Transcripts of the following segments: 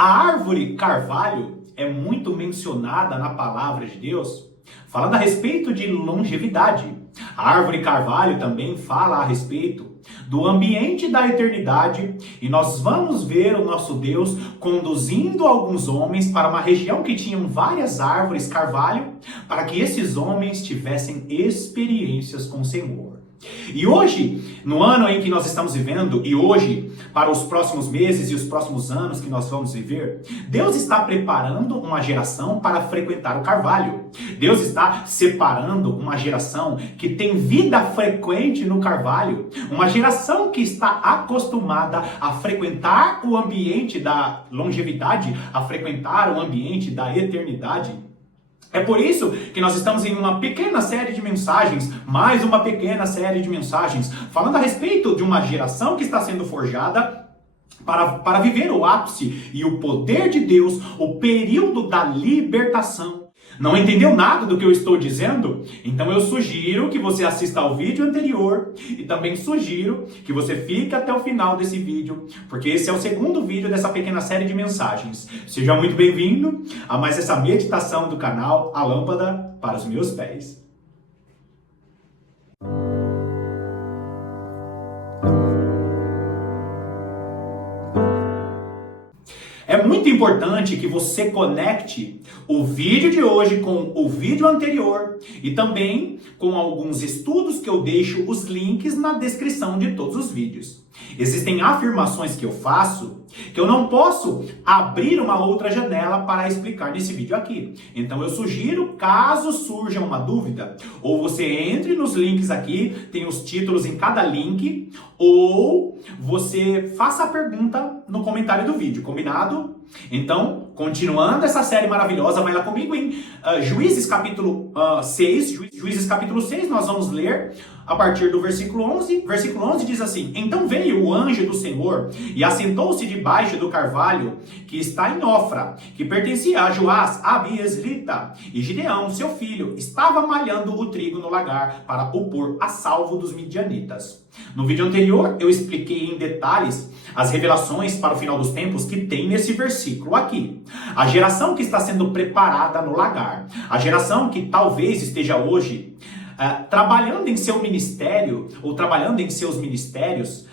A árvore carvalho é muito mencionada na palavra de Deus, falando a respeito de longevidade. A árvore carvalho também fala a respeito do ambiente da eternidade, e nós vamos ver o nosso Deus conduzindo alguns homens para uma região que tinham várias árvores carvalho, para que esses homens tivessem experiências com o Senhor. E hoje, no ano em que nós estamos vivendo, e hoje, para os próximos meses e os próximos anos que nós vamos viver, Deus está preparando uma geração para frequentar o carvalho. Deus está separando uma geração que tem vida frequente no carvalho, uma geração que está acostumada a frequentar o ambiente da longevidade, a frequentar o ambiente da eternidade. É por isso que nós estamos em uma pequena série de mensagens, mais uma pequena série de mensagens, falando a respeito de uma geração que está sendo forjada para viver o ápice e o poder de Deus, o período da libertação. Não entendeu nada do que eu estou dizendo? Então eu sugiro que você assista ao vídeo anterior e também sugiro que você fique até o final desse vídeo, porque esse é o segundo vídeo dessa pequena série de mensagens. Seja muito bem-vindo a mais essa meditação do canal A Lâmpada para os Meus Pés. É muito importante que você conecte o vídeo de hoje com o vídeo anterior e também com alguns estudos que eu deixo os links na descrição de todos os vídeos. Existem afirmações que eu faço que eu não posso abrir uma outra janela para explicar nesse vídeo aqui. Então eu sugiro, caso surja uma dúvida, ou você entre nos links aqui, tem os títulos em cada link, ou você faça a pergunta no comentário do vídeo, combinado? Então, continuando essa série maravilhosa, vai lá comigo em Juízes capítulo 6. Juízes capítulo 6, nós vamos ler a partir do versículo 11. Versículo 11 diz assim: Então veio o anjo do Senhor e assentou-se debaixo do carvalho que está em Ofra, que pertencia a Joás, Abiesrita, e Gideão, seu filho, estava malhando o trigo no lagar para o pôr a salvo dos midianitas. No vídeo anterior, eu expliquei em detalhes as revelações para o final dos tempos que tem nesse versículo aqui. A geração que está sendo preparada no lagar, a geração que talvez esteja hoje trabalhando em seu ministério ou trabalhando em seus ministérios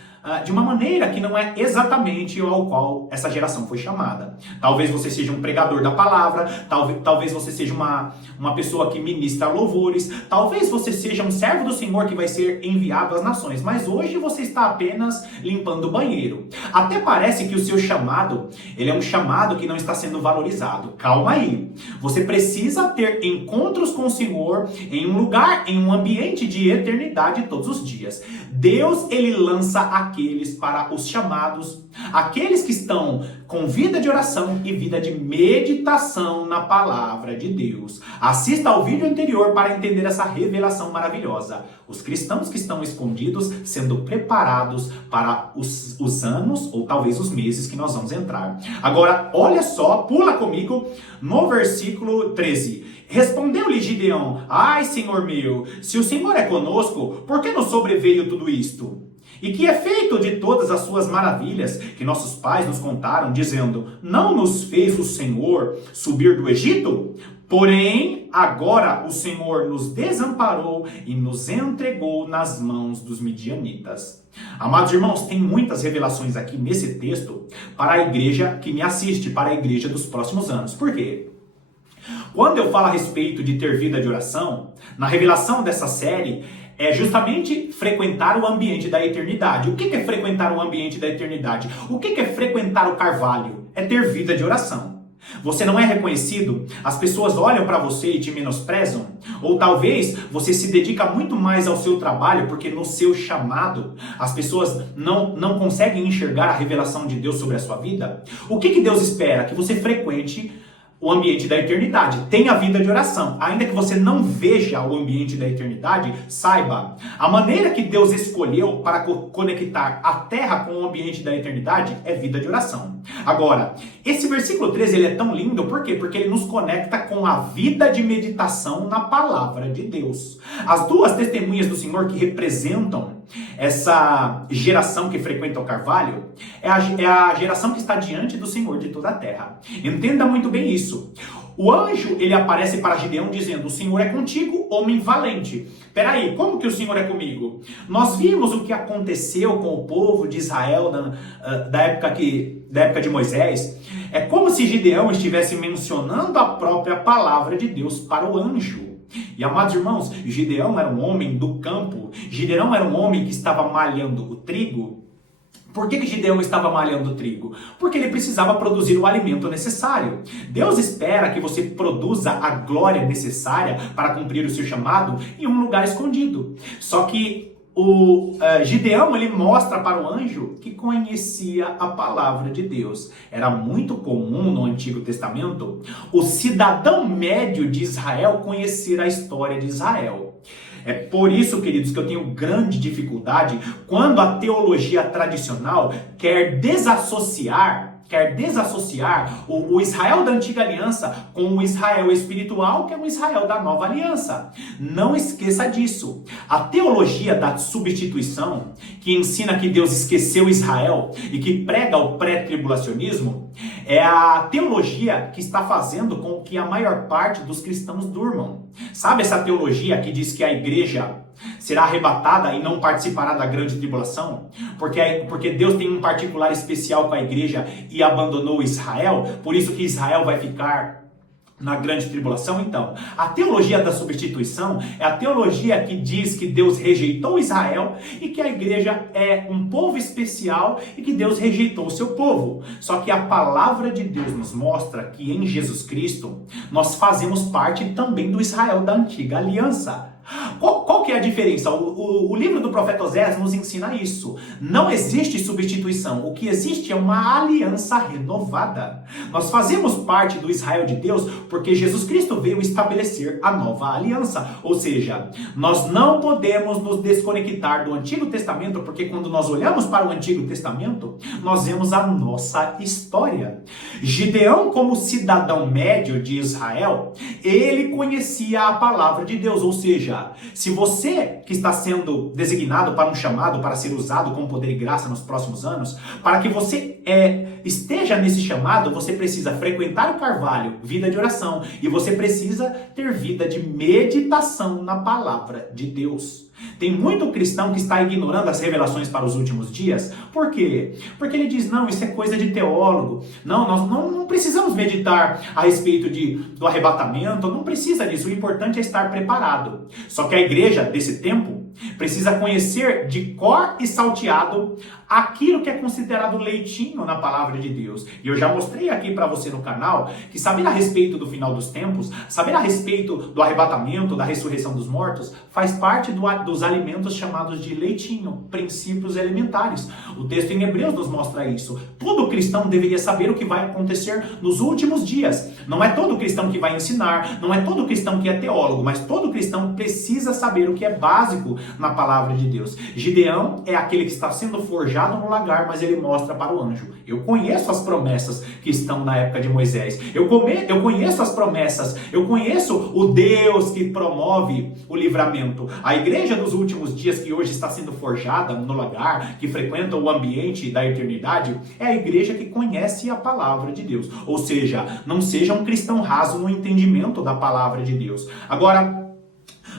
de uma maneira que não é exatamente ao qual essa geração foi chamada. Talvez você seja um pregador da palavra, talvez você seja uma pessoa que ministra louvores, talvez você seja um servo do Senhor que vai ser enviado às nações, mas hoje você está apenas limpando o banheiro. Até parece que o seu chamado, ele é um chamado que não está sendo valorizado. Calma aí. Você precisa ter encontros com o Senhor em um lugar, em um ambiente de eternidade todos os dias. Deus, ele lança aqueles para os chamados, aqueles que estão com vida de oração e vida de meditação na palavra de Deus. Assista ao vídeo anterior para entender essa revelação maravilhosa. Os cristãos que estão escondidos sendo preparados para os anos ou talvez os meses que nós vamos entrar. Agora, olha só, pula comigo no versículo 13. Respondeu-lhe Gideão: Ai, Senhor meu, se o Senhor é conosco, por que nos sobreveio tudo isto? E que é feito de todas as suas maravilhas que nossos pais nos contaram, dizendo: Não nos fez o Senhor subir do Egito? Porém, agora o Senhor nos desamparou e nos entregou nas mãos dos midianitas. Amados irmãos, tem muitas revelações aqui nesse texto para a igreja que me assiste, para a igreja dos próximos anos. Por quê? Quando eu falo a respeito de ter vida de oração, na revelação dessa série, é justamente frequentar o ambiente da eternidade. O que é frequentar o ambiente da eternidade? O que é frequentar o carvalho? É ter vida de oração. Você não é reconhecido? As pessoas olham para você e te menosprezam? Ou talvez você se dedica muito mais ao seu trabalho porque no seu chamado as pessoas não conseguem enxergar a revelação de Deus sobre a sua vida? O que Deus espera? Que você frequente o ambiente da eternidade. Tenha vida de oração. Ainda que você não veja o ambiente da eternidade, saiba, a maneira que Deus escolheu para conectar a terra com o ambiente da eternidade é vida de oração. Agora, esse versículo 13 ele é tão lindo, por quê? Porque ele nos conecta com a vida de meditação na palavra de Deus. As duas testemunhas do Senhor que representam essa geração que frequenta o carvalho, é a geração que está diante do Senhor de toda a terra. Entenda muito bem isso. O anjo, ele aparece para Gideão dizendo: o Senhor é contigo, homem valente. Peraí, como que o Senhor é comigo? Nós vimos o que aconteceu com o povo de Israel da época de Moisés. É como se Gideão estivesse mencionando a própria palavra de Deus para o anjo. E, amados irmãos, Gideão era um homem do campo. Gideão era um homem que estava malhando o trigo. Por que Gideão estava malhando o trigo? Porque ele precisava produzir o alimento necessário. Deus espera que você produza a glória necessária para cumprir o seu chamado em um lugar escondido. Só que Gideão, ele mostra para o anjo que conhecia a palavra de Deus. Era muito comum no Antigo Testamento o cidadão médio de Israel conhecer a história de Israel. É por isso, queridos, que eu tenho grande dificuldade quando a teologia tradicional quer desassociar o Israel da antiga aliança com o Israel espiritual, que é o Israel da nova aliança. Não esqueça disso. A teologia da substituição, que ensina que Deus esqueceu Israel e que prega o pré-tribulacionismo, é a teologia que está fazendo com que a maior parte dos cristãos durmam. Sabe essa teologia que diz que a igreja será arrebatada e não participará da grande tribulação? Porque Deus tem um particular especial com a igreja e abandonou Israel, por isso que Israel vai ficar na grande tribulação? Então, a teologia da substituição é a teologia que diz que Deus rejeitou Israel e que a igreja é um povo especial e que Deus rejeitou o seu povo. Só que a palavra de Deus nos mostra que em Jesus Cristo nós fazemos parte também do Israel da antiga aliança. Qual que é a diferença? O livro do profeta Oséias nos ensina isso. Não existe substituição. O que existe é uma aliança renovada. Nós fazemos parte do Israel de Deus porque Jesus Cristo veio estabelecer a nova aliança. Ou seja, nós não podemos nos desconectar do Antigo Testamento, porque quando nós olhamos para o Antigo Testamento, nós vemos a nossa história. Gideão, como cidadão médio de Israel, ele conhecia a palavra de Deus. Ou seja, se você que está sendo designado para um chamado, para ser usado com poder e graça nos próximos anos, para que você esteja nesse chamado, você precisa frequentar o carvalho, vida de oração, e você precisa ter vida de meditação na palavra de Deus. Tem muito cristão que está ignorando as revelações para os últimos dias. Por quê? Porque ele diz: não, isso é coisa de teólogo. Não, nós não precisamos meditar a respeito do arrebatamento. Não precisa disso. O importante é estar preparado. Só que a igreja desse tempo precisa conhecer de cor e salteado aquilo que é considerado leitinho na palavra de Deus. E eu já mostrei aqui para você no canal que saber a respeito do final dos tempos, saber a respeito do arrebatamento, da ressurreição dos mortos, faz parte dos alimentos chamados de leitinho, princípios elementares. O texto em Hebreus nos mostra isso. Todo cristão deveria saber o que vai acontecer nos últimos dias. Não é todo cristão que vai ensinar, não é todo cristão que é teólogo, mas todo cristão precisa saber o que é básico na palavra de Deus. Gideão é aquele que está sendo forjado no lagar, mas ele mostra para o anjo: eu conheço as promessas que estão na época de Moisés, eu conheço as promessas, eu conheço o Deus que promove o livramento. A igreja dos últimos dias, que hoje está sendo forjada no lagar, que frequenta o ambiente da eternidade, é a igreja que conhece a palavra de Deus. Ou seja, não seja um cristão raso no entendimento da palavra de Deus. Agora,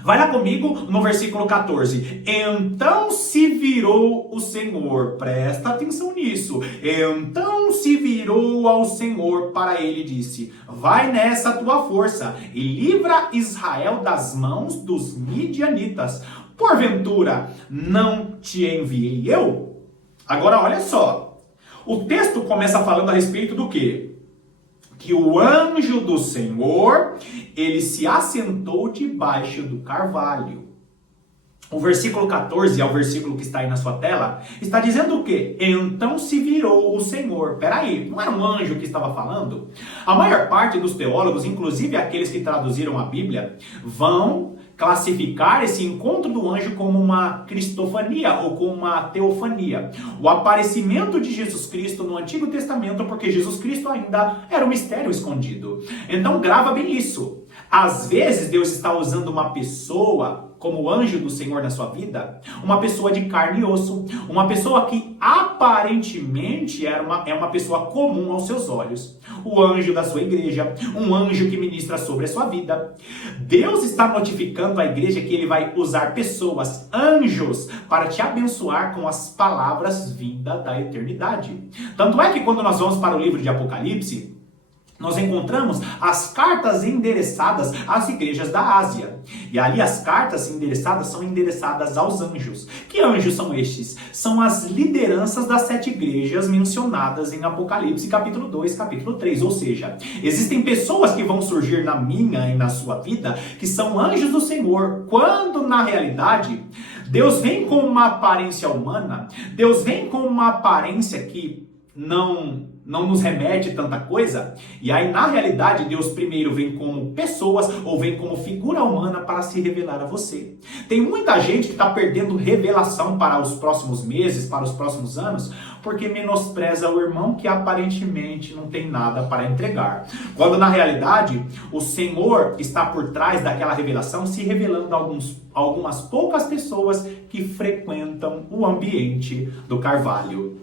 vai lá comigo no versículo 14. Então se virou o Senhor. Presta atenção nisso. Então se virou ao Senhor para ele e disse: vai nessa tua força e livra Israel das mãos dos midianitas. Porventura não te enviei eu? Agora olha só. O texto começa falando a respeito do quê? Que o anjo do Senhor, ele se assentou debaixo do carvalho. O versículo 14, é o versículo que está aí na sua tela, está dizendo o quê? Então se virou o Senhor. Peraí, não era um anjo que estava falando? A maior parte dos teólogos, inclusive aqueles que traduziram a Bíblia, vão classificar esse encontro do anjo como uma cristofania ou como uma teofania. O aparecimento de Jesus Cristo no Antigo Testamento, porque Jesus Cristo ainda era um mistério escondido. Então grava bem isso. Às vezes Deus está usando uma pessoa como anjo do Senhor na sua vida, uma pessoa de carne e osso, uma pessoa que aparentemente é uma pessoa comum aos seus olhos, o anjo da sua igreja, um anjo que ministra sobre a sua vida. Deus está notificando a igreja que ele vai usar pessoas, anjos, para te abençoar com as palavras vindas da eternidade. Tanto é que quando nós vamos para o livro de Apocalipse, nós encontramos as cartas endereçadas às igrejas da Ásia. E ali as cartas endereçadas são endereçadas aos anjos. Que anjos são estes? São as lideranças das 7 igrejas mencionadas em Apocalipse capítulo 2, capítulo 3. Ou seja, existem pessoas que vão surgir na minha e na sua vida que são anjos do Senhor, quando na realidade Deus vem com uma aparência humana, Deus vem com uma aparência que não nos remete tanta coisa, e aí na realidade Deus primeiro vem como pessoas ou vem como figura humana para se revelar a você. Tem muita gente que está perdendo revelação para os próximos meses, para os próximos anos, porque menospreza o irmão que aparentemente não tem nada para entregar. Quando na realidade o Senhor está por trás daquela revelação, se revelando a algumas poucas pessoas que frequentam o ambiente do Carvalho.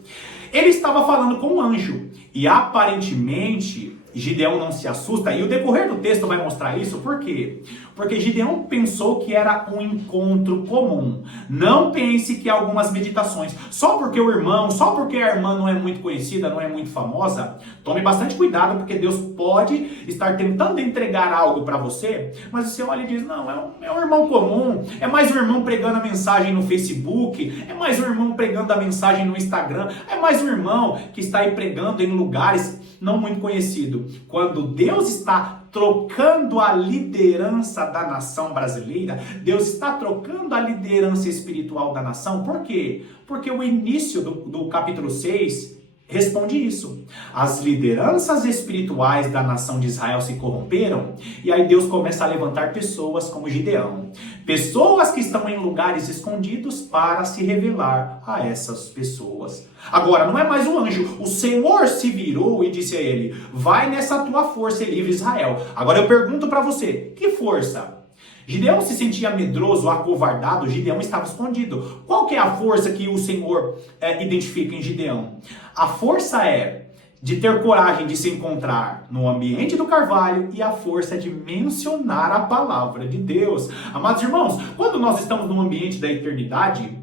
Ele estava falando com um anjo e aparentemente Gideão não se assusta, e o decorrer do texto vai mostrar isso. Por quê? Porque Gideão pensou que era um encontro comum. Não pense que algumas meditações, só porque o irmão, só porque a irmã não é muito conhecida, não é muito famosa, tome bastante cuidado, porque Deus pode estar tentando entregar algo para você, mas você olha e diz, não, é um irmão comum, é mais um irmão pregando a mensagem no Facebook, é mais um irmão pregando a mensagem no Instagram, é mais um irmão que está aí pregando em lugares não muito conhecidos. Quando Deus está trocando a liderança da nação brasileira, Deus está trocando a liderança espiritual da nação. Por quê? Porque o início do capítulo 6 responde isso. As lideranças espirituais da nação de Israel se corromperam, e aí Deus começa a levantar pessoas como Gideão. Pessoas que estão em lugares escondidos para se revelar a essas pessoas. Agora, não é mais um anjo. O Senhor se virou e disse a ele, vai nessa tua força e livre Israel. Agora eu pergunto para você, que força? Gideão se sentia medroso, acovardado, Gideão estava escondido. Qual que é a força que o Senhor identifica em Gideão? A força é de ter coragem de se encontrar no ambiente do Carvalho e a força de mencionar a palavra de Deus. Amados irmãos, quando nós estamos no ambiente da eternidade,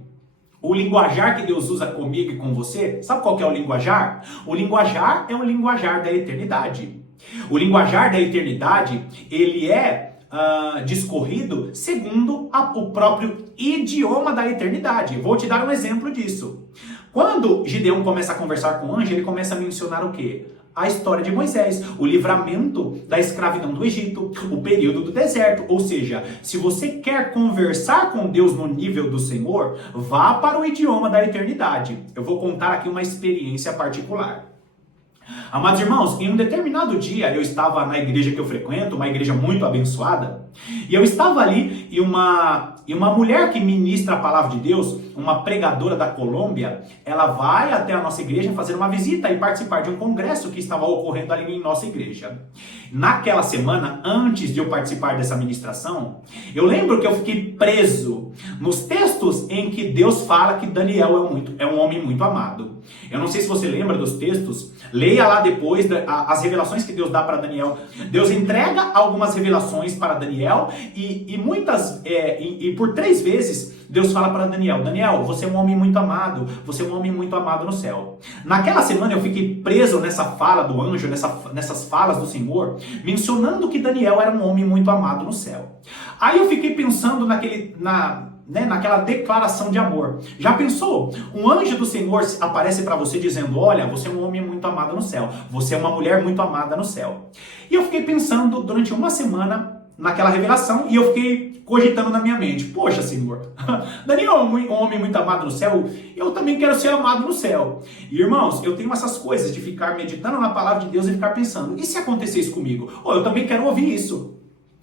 o linguajar que Deus usa comigo e com você, sabe qual que é o linguajar? O linguajar é o linguajar da eternidade. O linguajar da eternidade, ele é discorrido segundo o próprio idioma da eternidade. Vou te dar um exemplo disso. Quando Gideão começa a conversar com o anjo, ele começa a mencionar o quê? A história de Moisés, o livramento da escravidão do Egito, o período do deserto. Ou seja, se você quer conversar com Deus no nível do Senhor, vá para o idioma da eternidade. Eu vou contar aqui uma experiência particular. Amados irmãos, em um determinado dia eu estava na igreja que eu frequento, uma igreja muito abençoada, e eu estava ali e uma mulher que ministra a palavra de Deus, uma pregadora da Colômbia, ela vai até a nossa igreja fazer uma visita e participar de um congresso que estava ocorrendo ali em nossa igreja. Naquela semana, antes de eu participar dessa ministração, eu lembro que eu fiquei preso nos textos em que Deus fala que Daniel é um homem muito amado. Eu não sei se você lembra dos textos, leia lá depois as revelações que Deus dá para Daniel. Deus entrega algumas revelações para Daniel e por 3 vezes Deus fala para Daniel, Daniel, você é um homem muito amado, você é um homem muito amado no céu. Naquela semana eu fiquei preso nessa fala do anjo, nessas falas do Senhor, mencionando que Daniel era um homem muito amado no céu. Aí eu fiquei pensando naquela declaração de amor. Já pensou? Um anjo do Senhor aparece para você dizendo, olha, você é um homem muito amado no céu, você é uma mulher muito amada no céu. E eu fiquei pensando durante uma semana naquela revelação, e eu fiquei cogitando na minha mente, poxa Senhor, Daniel é um homem muito amado no céu, eu também quero ser amado no céu. E irmãos, eu tenho essas coisas de ficar meditando na palavra de Deus e ficar pensando, e se acontecer isso comigo? Eu também quero ouvir isso.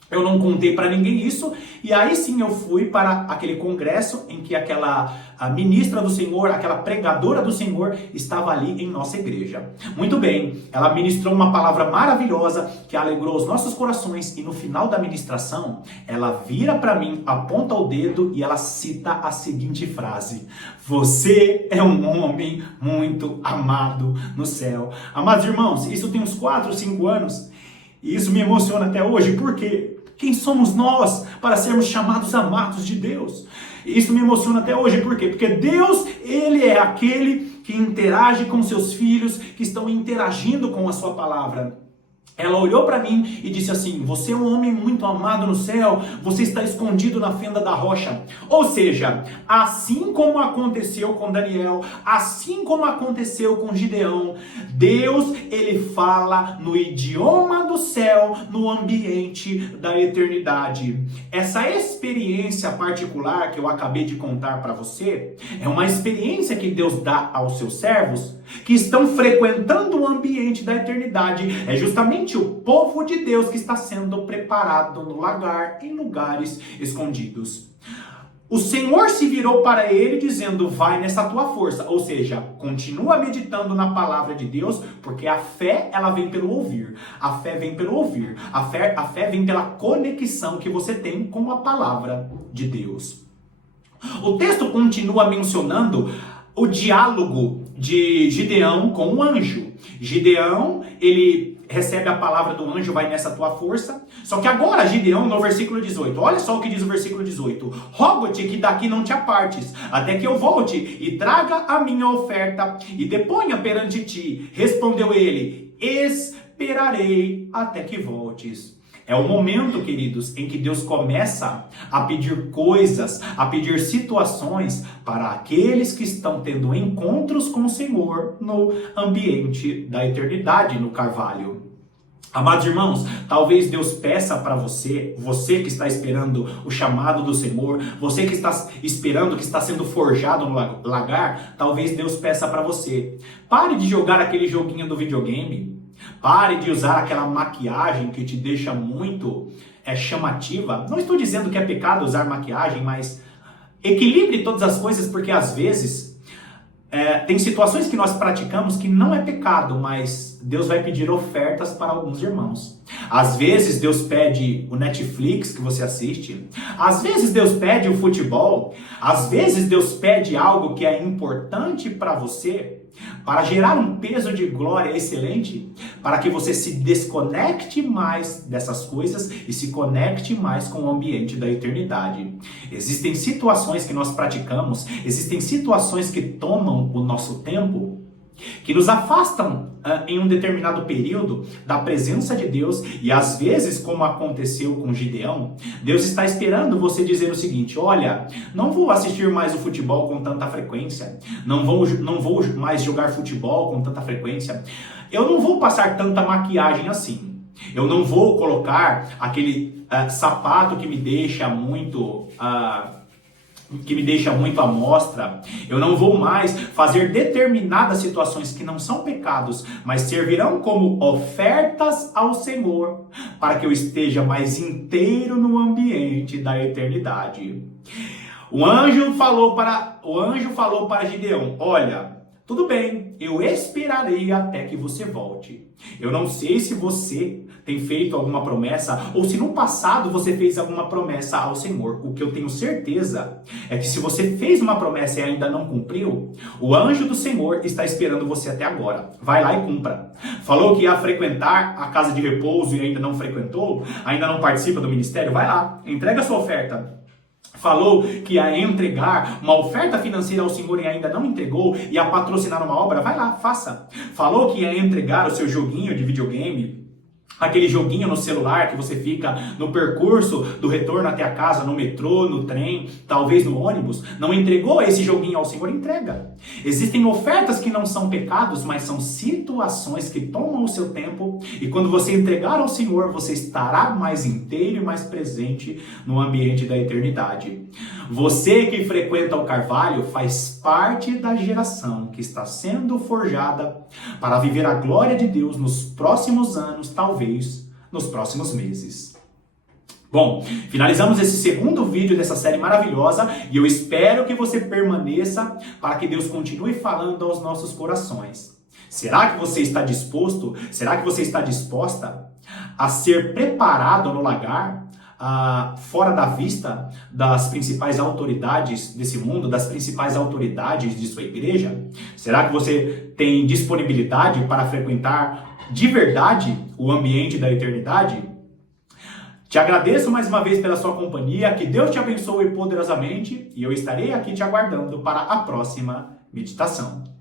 Eu não contei para ninguém isso, e aí sim eu fui para aquele congresso em que a ministra do Senhor, aquela pregadora do Senhor, estava ali em nossa igreja. Muito bem, ela ministrou uma palavra maravilhosa que alegrou os nossos corações, e no final da ministração, ela vira para mim, aponta o dedo e ela cita a seguinte frase: você é um homem muito amado no céu. Amados irmãos, isso tem uns 4, 5 anos, e isso me emociona até hoje. Por quê? Quem somos nós para sermos chamados amados de Deus? Isso me emociona até hoje. Por quê? Porque Deus, Ele é aquele que interage com seus filhos, que estão interagindo com a sua palavra. Ela olhou para mim e disse assim: você é um homem muito amado no céu, você está escondido na fenda da rocha. Ou seja, assim como aconteceu com Daniel, assim como aconteceu com Gideão, Deus, ele fala no idioma do céu, no ambiente da eternidade. Essa experiência particular que eu acabei de contar para você, é uma experiência que Deus dá aos seus servos, que estão frequentando o ambiente da eternidade. É justamente o povo de Deus que está sendo preparado no lagar, em lugares escondidos. O Senhor se virou para ele dizendo: vai nessa tua força. Ou seja, continua meditando na palavra de Deus, porque a fé, ela vem pelo ouvir. A fé vem pelo ouvir. A fé vem pela conexão que você tem com a palavra de Deus. O texto continua mencionando o diálogo de Gideão com o anjo. Gideão, ele recebe a palavra do anjo: vai nessa tua força. Só que agora Gideão, no versículo 18, olha só o que diz o versículo 18: rogo-te que daqui não te apartes, até que eu volte e traga a minha oferta e deponha perante ti. Respondeu ele: esperarei até que voltes. É o momento, queridos, em que Deus começa a pedir coisas, a pedir situações para aqueles que estão tendo encontros com o Senhor no ambiente da eternidade, no Carvalho. Amados irmãos, talvez Deus peça para você, você que está esperando o chamado do Senhor, você que está esperando, que está sendo forjado no lagar, talvez Deus peça para você: pare de jogar aquele joguinho do videogame. Pare de usar aquela maquiagem que te deixa muito chamativa. Não estou dizendo que é pecado usar maquiagem, mas equilibre todas as coisas, porque às vezes tem situações que nós praticamos que não é pecado, mas Deus vai pedir ofertas para alguns irmãos. Às vezes Deus pede o Netflix que você assiste. Às vezes Deus pede o futebol. Às vezes Deus pede algo que é importante para você, para gerar um peso de glória excelente, para que você se desconecte mais dessas coisas e se conecte mais com o ambiente da eternidade. Existem situações que nós praticamos, existem situações que tomam o nosso tempo, que nos afastam em um determinado período da presença de Deus, e às vezes, como aconteceu com Gideão, Deus está esperando você dizer o seguinte: olha, não vou assistir mais o futebol com tanta frequência, não vou mais jogar futebol com tanta frequência, eu não vou passar tanta maquiagem assim, eu não vou colocar aquele sapato que me deixa muito à mostra, eu não vou mais fazer determinadas situações que não são pecados, mas servirão como ofertas ao Senhor, para que eu esteja mais inteiro no ambiente da eternidade. O anjo falou para Gideão: olha, tudo bem, eu esperarei até que você volte. Eu não sei se você tem feito alguma promessa, ou se no passado você fez alguma promessa ao Senhor. O que eu tenho certeza é que se você fez uma promessa e ainda não cumpriu, o anjo do Senhor está esperando você até agora. Vai lá e cumpra. Falou que ia frequentar a casa de repouso e ainda não frequentou, ainda não participa do ministério, vai lá, entrega a sua oferta. Falou que ia entregar uma oferta financeira ao Senhor e ainda não entregou, ia patrocinar uma obra, vai lá, faça. Falou que ia entregar o seu joguinho de videogame, aquele joguinho no celular que você fica no percurso do retorno até a casa, no metrô, no trem, talvez no ônibus, não entregou esse joguinho ao Senhor, entrega. Existem ofertas que não são pecados, mas são situações que tomam o seu tempo, e quando você entregar ao Senhor, você estará mais inteiro e mais presente no ambiente da eternidade. Você que frequenta o Carvalho faz parte da geração que está sendo forjada para viver a glória de Deus nos próximos anos, talvez nos próximos meses. Bom, finalizamos esse segundo vídeo dessa série maravilhosa e eu espero que você permaneça para que Deus continue falando aos nossos corações. Será que você está disposto? Será que você está disposta a ser preparado no lagar, fora da vista das principais autoridades desse mundo, das principais autoridades de sua igreja? Será que você tem disponibilidade para frequentar de verdade o ambiente da eternidade? Te agradeço mais uma vez pela sua companhia, que Deus te abençoe poderosamente e eu estarei aqui te aguardando para a próxima meditação.